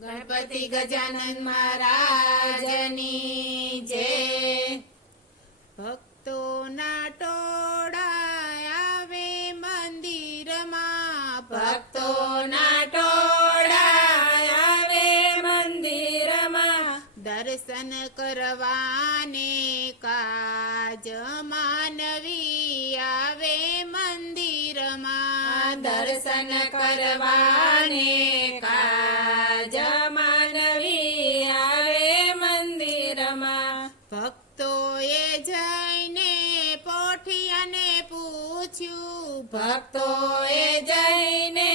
ગણપતિ ગજાનન મહારાજની જય ભક્તોના ટોળા આવે મંદિરમાં. ભક્તોના ટોળા આવે મંદિરમાં. દર્શન કરવાને કાજ માનવી આવે મંદિરમાં. દર્શન કરવાને કાજ ભક્તોએ જઈને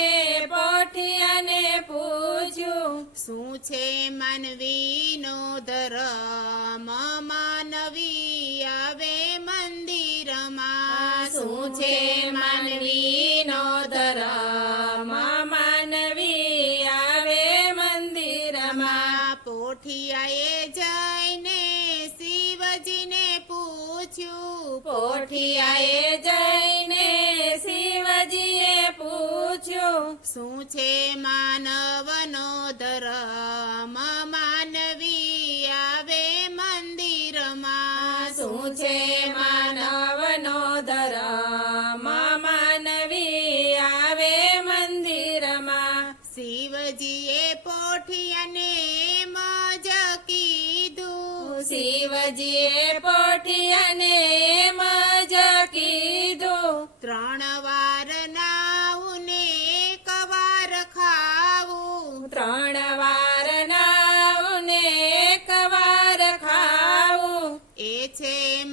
પોઠિયાને પૂછ્યું, શું છે માનવીનો ધર્મ? માનવી આવે મંદિરમાં. શું છે માનવીનો ધર્મ? માનવી આવે મંદિરમાં. પોઠિયાએ જઈને શિવજીને પૂછ્યું પોઠિયાએ જઈને શિવજીએ પૂછ્યું શું છે માનવનો ધર્મ? માનવી આવે મંદિરમાં. શું છે માનવનો ધર્મ? માનવી આવે મંદિરમાં. શિવજીએ પોઠિયાને મજ કીધું. શિવજીએ પોઠિયાને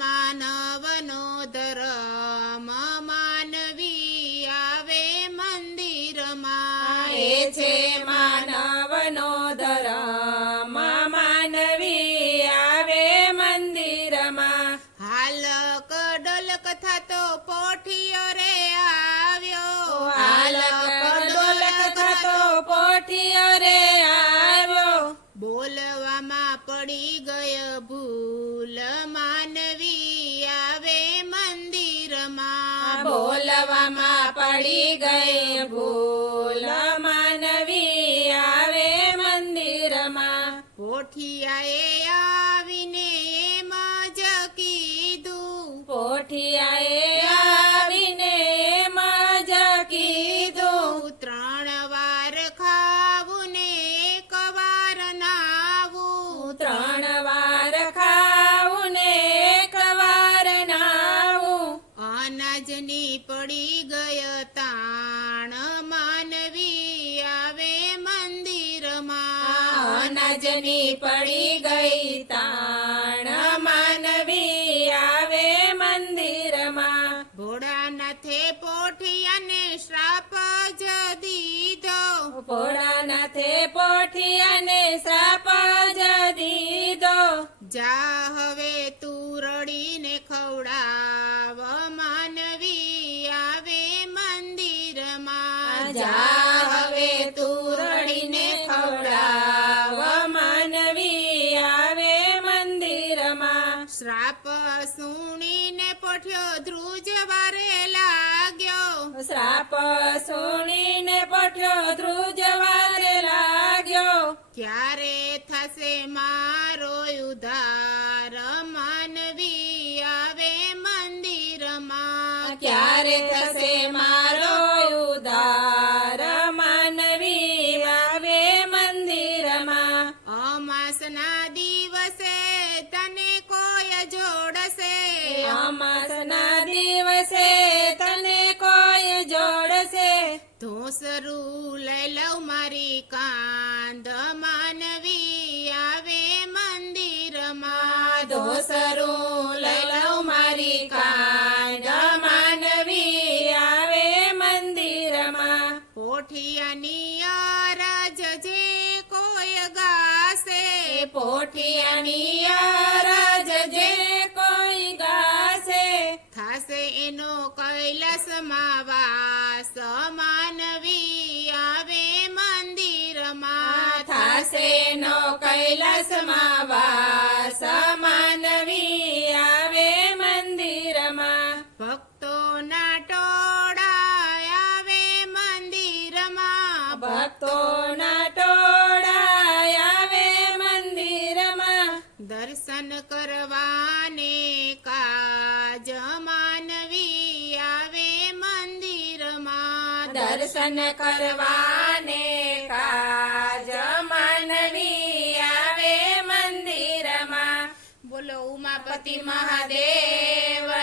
માનવનો ધર્મ માનવી આવે મંદિરમાં. છે માનવનો બોલવામાં પડી ગઈ ભૂલ માનવી આવે મંદિરમાં. પોઠિયાએ આવીને એમ જ કીધું. પોઠિયાએ અનાજની પડી ગય તાણ માનવી આવે મંદિરમાં. અનાજની પડી ગઈ તાણ માનવી આવે મંદિરમાં. ભોળાનાથે અને શ્રાપ જ દીધો. ભોળાનાથે અને શ્રાપ જ દીધો. જા હવે તું રડીને ખવડાવ. જા હવે ખવડાવ. માનવી આવે મંદિરમાં. શ્રાપ સુણીને પોઠ્યો ધ્રુજ વારે લાગ્યો. શ્રાપ સુણીને પોઠ્યો ધ્રુજ વારે લાગ્યો. ક્યારે થશે મારો ઉધાર માનવી આવે મંદિરમાં. ક્યારે થશે મારો ધોસરું લઈ લઉં મારી કાંદ માનવી આવે મંદિરમાં. ધોસરું લઈ લઉં મારી કાંદ માનવી આવે મંદિરમાં. પોઠિયાની આરા જે કોઈ ગાશે. પોઠિયાની અરજ જે કોઈ ગાશે. થાશે એનો કૈલાસમાં એનો કૈલાસમાં વાસ માનવી આવે મંદિરમાં. ભક્તોના ટોળા આવે મંદિરમાં. ભક્તોના ટોળા આવે મંદિરમાં. દર્શન કરવાને કાજ માનવી આવે મંદિરમાં. દર્શન કરવા મહાદેવની જય